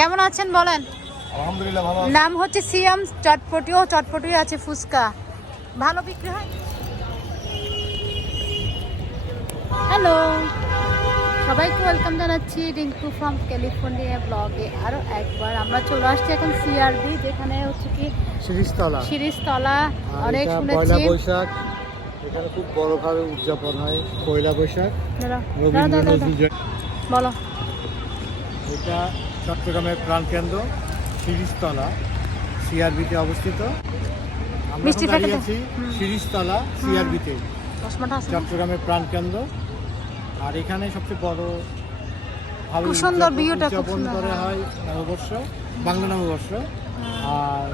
কেমন আছেন বলেন? আলহামদুলিল্লাহ ভালো। নাম হচ্ছে সিয়াম চটপটি। ও চটপটি আছে, ফুচকা ভালো বিক্রি হয়। হ্যালো, সবাইকে ওয়েলকাম জানাচ্ছি রিঙ্কু ফ্রম ক্যালিফোর্নিয়া ব্লগে। আরও একবার আমরা চলে আসছি এখন সিআরবি, যেখানে হচ্ছে কি শিরিষতলা। অনেক শুনেছি পয়লা বৈশাখ এখানে খুব বড়ভাবে উদযাপন হয়। পয়লা বৈশাখ বলো। এটা চট্টগ্রামের প্রাণকেন্দ্র শিরিষতলা সিআরবিতে অবস্থিত। আমরা দাঁড়িয়ে আছি শিরিষতলা সিআরবিতে, চট্টগ্রামের প্রাণকেন্দ্র। আর এখানে সবচেয়ে বড় খুব সুন্দর ভিউটা উদযাপন করা হয় নববর্ষ, বাংলা নববর্ষ, আর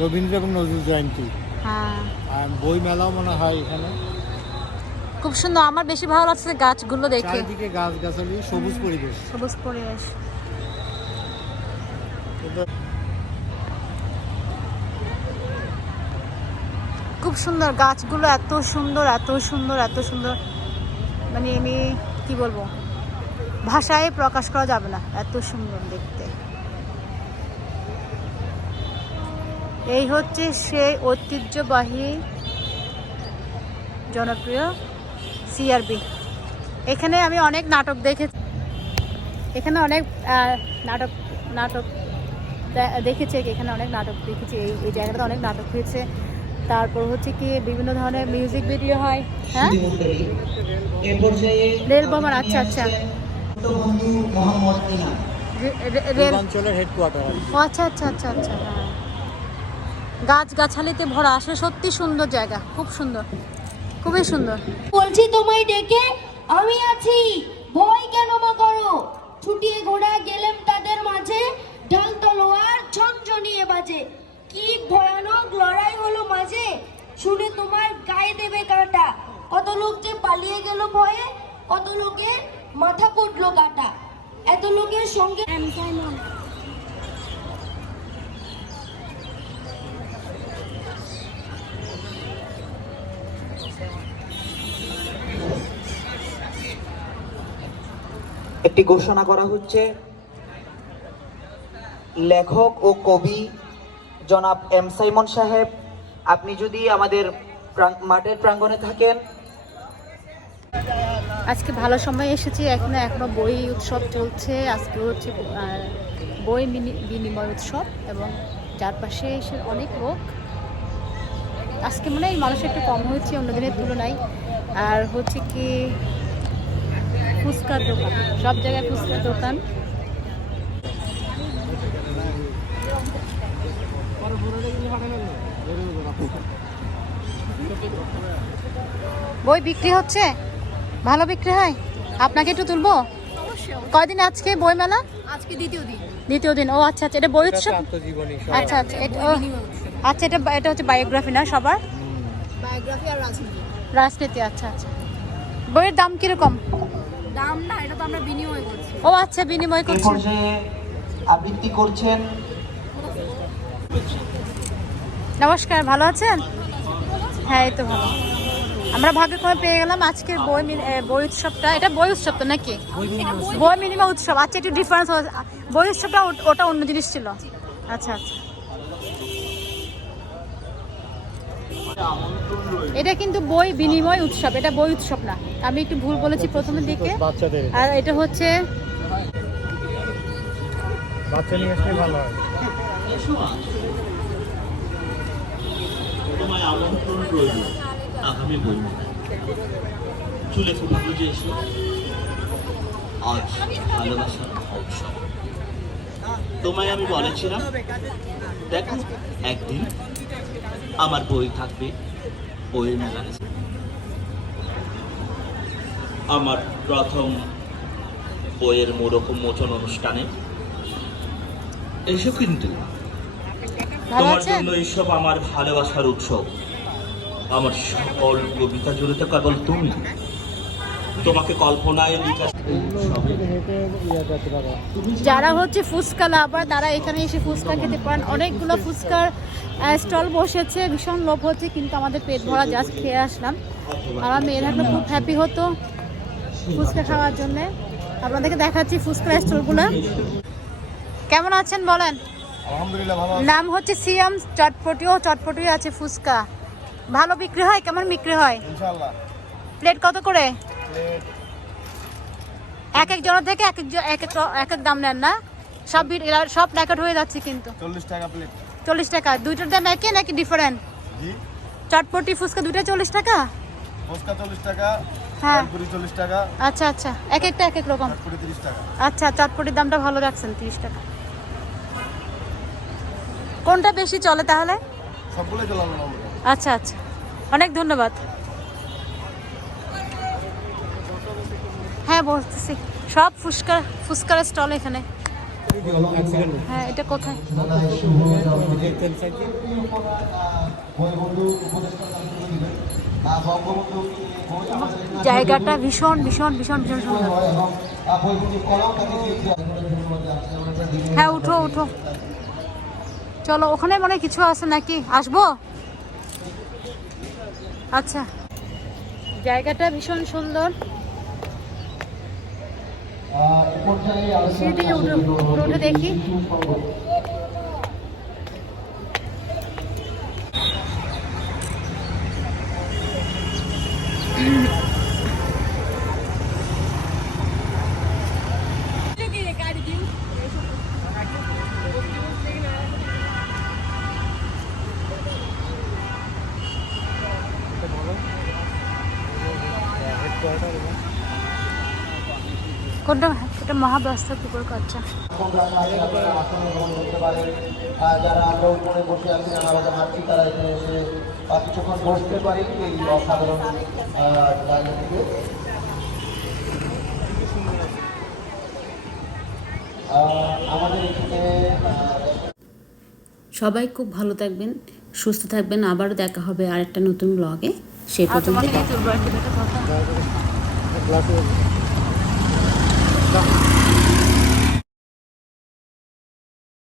রবীন্দ্র এবং নজরুল জয়ন্তী। আর বই মেলাও মনে হয় এখানে। খুব সুন্দর। আমার বেশি ভালো লাগছে গাছগুলো দেখে, চারিদিকে গাছ গাছালি, সবুজ পরিবেশ। খুব সুন্দর গাছগুলো, এত সুন্দর এত সুন্দর এত সুন্দর, মানে আমি কি বলবো, ভাষায় প্রকাশ করা যাবে না, এত সুন্দর দেখতে। এই হচ্ছে সেই ঐতিহ্যবাহী জনপ্রিয় সিআরবি। এখানে আমি অনেক নাটক দেখেছি, এখানে অনেক নাটক দেখেছি, এখানে অনেক নাটক দেখেছি। এই জায়গাটাতে অনেক নাটক হয়েছে। তারপর হচ্ছে কি বিভিন্ন ধরনের মিউজিক ভিডিও হয়। হ্যাঁ, রেল ভবন। আচ্ছা আচ্ছা, রেল অঞ্চলের হেডকোয়ার্টার। আচ্ছা আচ্ছা আচ্ছা আচ্ছা। হ্যাঁ, গাছগাছালিতে ভরা, আসলে সত্যি সুন্দর জায়গা, খুব সুন্দর, খুবই সুন্দর। বলছি তোমায় ডেকে আমি আছি, ভয় কেন মা করো? ছুটিয়ে ঘোড়া গেলেম তাদের মাঝে, ঢাল তলোয়ার ঝনঝনিয়ে বাজে। কি ভয়ানক লড়াই হলো মাঝে, শুনে তোমার গায়ে দেবে কাঁটা। কত লোক যে পালিয়ে গেল ভয়ে, কত লোকের মাথা পড়লো কাটা। এত লোকের সঙ্গে একটি ঘোষণা করা হচ্ছে। লেখক ও কবি জনাব এম সাইমন সাহেব, আপনি যদি আমাদের মাঠের প্রাঙ্গণে থাকেন। আজকে ভালো সময় এসেছি, এখনো বই উৎসব চলছে। আজকে হচ্ছে বই বিনিময় উৎসব, এবং চারপাশে এসে অনেক লোক। আজকে মনে হয় মানুষ একটু কম হয়েছে অন্য দিনের তুলনায়। আর হচ্ছে কি ফুচকার দোকান, সব জায়গায় ফুচকার দোকান। বই বিক্রি হচ্ছে, ভালো বিক্রি হয়। আপনাকে একটু তুলবো? কয়দিন আজকে বই মেলা? আজকে দ্বিতীয় দিন। ও আচ্ছা আচ্ছা, এটা বই উৎসব। আচ্ছা আচ্ছা, আচ্ছা এটা হচ্ছে বায়োগ্রাফি না সবার? বায়োগ্রাফি আর রাজনীতি। আচ্ছা আচ্ছা। বইয়ের দাম কিরকম? দাম না, এটা তো আমরা বিনিময় করছি। ও আচ্ছা, বিনিময় এই করছি। পর্যায়ে আবৃত্তি করছেন। নমস্কার, ভালো আছেন? হ্যাঁ, এই তো ভালো। আমরা ভাগ্যক্রমে পেয়ে গেলাম আজকের বই উৎসবটা। এটা বই উৎসব তো নাকি? বই মিনিমাম উৎসব। আচ্ছা, একটু ডিফারেন্স। বই উৎসবটা ওটা অন্য জিনিস ছিল। আচ্ছা আচ্ছা, এটা কিন্তু বই বিনিময় উৎসব, এটা বই উৎসব না। আমি একটু ভুল বলেছি প্রথমের দিকে। আর এটা হচ্ছে বাচ্চা নিয়ে আসলে ভালো হয়। তোমায় আমন্ত্রণ রইল আগামী বইমেলায়। চুলে খুব বুঝে এসো, আজ ভালোবাসার উৎসব। তোমায় আমি বলেছিলাম, দেখো একদিন আমার বই থাকবে বইয়ের মেলায়। আমার প্রথম বইয়ের মোচন অনুষ্ঠানে এসো, কিন্তু তোমার জন্য এসব আমার ভালোবাসার উৎসব। আমার সকল কবিতা জুড়ে তো কেবল তুমি, তোমাকে কল্পনায় যারা হচ্ছে ফুচকা লাভার তারা এখানে এসে ফুচকা খেতে পারেন। অনেকগুলো ফুচকার স্টল বসেছে, ভীষণ লোভ হচ্ছে, কিন্তু আমাদের পেট ভরা জাস্ট খেয়ে আসলাম। আমার মেয়ের হাতে খুব হ্যাপি হতো ফুচকা খাওয়ার জন্যে। আপনাদেরকে দেখাচ্ছি ফুচকার স্টলগুলো। কেমন আছেন বলেন? আলহামদুলিল্লাহ ভালো। নাম হচ্ছে সিয়াম চটপটি, ও চটপটি আছে, ফুচকা ভালো বিক্রি হয়? কেমন বিক্রি হয়? ইনশাআল্লাহ। প্লেট কত করে? প্লেট এক এক জনের থেকে এক এক দাম নেন না? সব প্যাকেট হয়ে যাচ্ছে কিন্তু। 40 টাকা প্লেট। 40 টাকা। দুইটার দাম একই নাকি ডিফারেন্ট? জি। চটপটি ফুচকা দুইটা 40 টাকা? ফুচকা 40 টাকা, হ্যাঁ। পুরি 40 টাকা, আচ্ছা আচ্ছা, এক একটা এক এক রকম। পুরি 30 টাকা। আচ্ছা, চটপটির দামটা ভালো রাখছেন, 30 টাকা। কোনটা বেশি চলে তাহলে? সবগুলো চলানো আমরা। আচ্ছা আচ্ছা, অনেক ধন্যবাদ। হ্যাঁ বলতেছি, সব ফুচকার স্টল এখানে। হ্যাঁ, এটা কোথায়? জায়গাটা ভীষণ ভীষণ ভীষণ ভীষণ সুন্দর। হ্যাঁ, উঠো উঠো, চলো। ওখানে মনে হয় কিছু আছে নাকি? আসবো? আচ্ছা, জায়গাটা ভীষণ সুন্দর। সেদিকে উঠে দেখি। কোনটা? এটা মহাব্যস্ত পুকুর। আচ্ছা, যারা আমরা উপরে বসে আছি, আমরা হাঁটছি, তারা এখানে এসে কিছুক্ষণ বসতে পারি এই অসাধারণ জায়গা থেকে। আমাদের এখানে সবাই খুব ভালো থাকবেন, সুস্থ থাকবেন। আবার দেখা হবে আরেকটা নতুন ব্লগে। সেই পর্যন্ত তোমাকে নিয়ে তুলবো একটা কথা। গ্লাসে